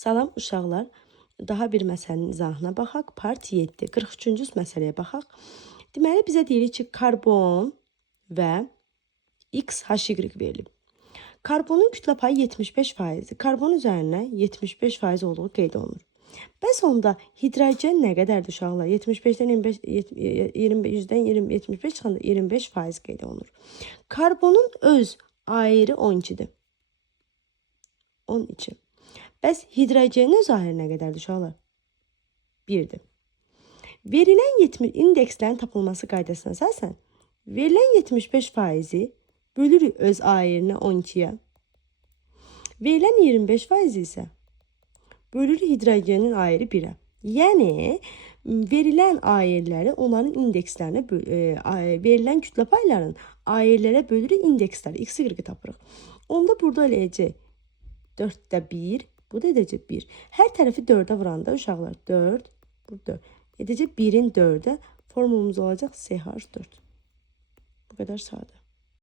Salam uşaqlar. Daha bir məsələnin izahına baxaq. Part 7. 43-cü məsələyə baxaq. Deməli bizə deyilir ki, karbon və XHY verilib. Karbonun kütlə payı 75%. Karbon üzərinə 75% olduğu qeyd olunur. Bəs onda hidrogen nə qədərdir uşaqlar? 75-dən 75 çıxanda 25% qeyd olunur. Karbonun öz ayrı 12-dir. 12. Bəs hidrogenin öz ayrı nə qədərdir uşaqlar? 1-dir. Verilən indekslərin tapılması qaydasına əsasən verilən 75%-i bölürük öz ayrını 12-yə. Verilən 25% isə bölürük hidrogenin ayrı 1-ə. Yəni verilən ayrıları onların indekslərinə verilən kütlə paylarının ayrılara bölürük indeksləri x, y tapırıq. Onda burada eləyəcək 4-də 1, bu da edəcək 1. Hər tərəfi 4-ə vuranda uşaqlar 4, bu 4. Edəcək 1-in 4-ə formulumuz olacaq CH4. Bu qədər sadə.